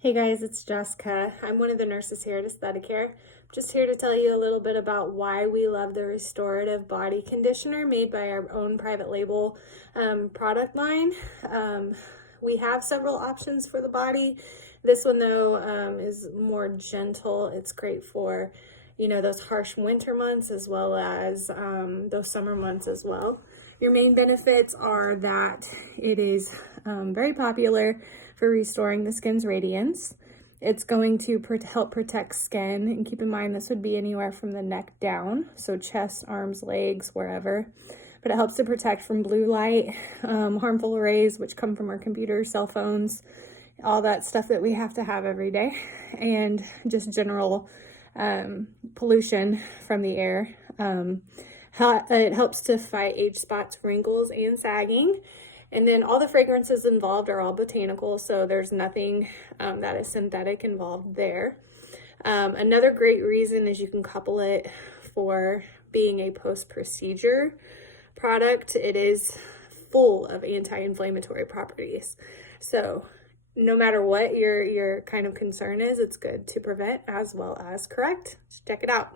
Hey guys, it's Jessica. I'm one of the nurses here at Aesthetic Care. I'm just here to tell you a little bit about why we love the Restorative Body Conditioner made by our own private label product line. We have several options for the body. This one though is more gentle. It's great for, those harsh winter months as well as those summer months as well. Your main benefits are that it is very popular for restoring the skin's radiance. It's going to help protect skin, and keep in mind this would be anywhere from the neck down, so chest, arms, legs, wherever. But it helps to protect from blue light, harmful rays which come from our computers, cell phones, all that stuff that we have to have every day, and just general pollution from the air. It helps to fight age spots, wrinkles, and sagging. And then all the fragrances involved are all botanical, so there's nothing that is synthetic involved there. Another great reason is you can couple it for being a post-procedure product. It is full of anti-inflammatory properties. So no matter what your kind of concern is, it's good to prevent as well as correct. So check it out.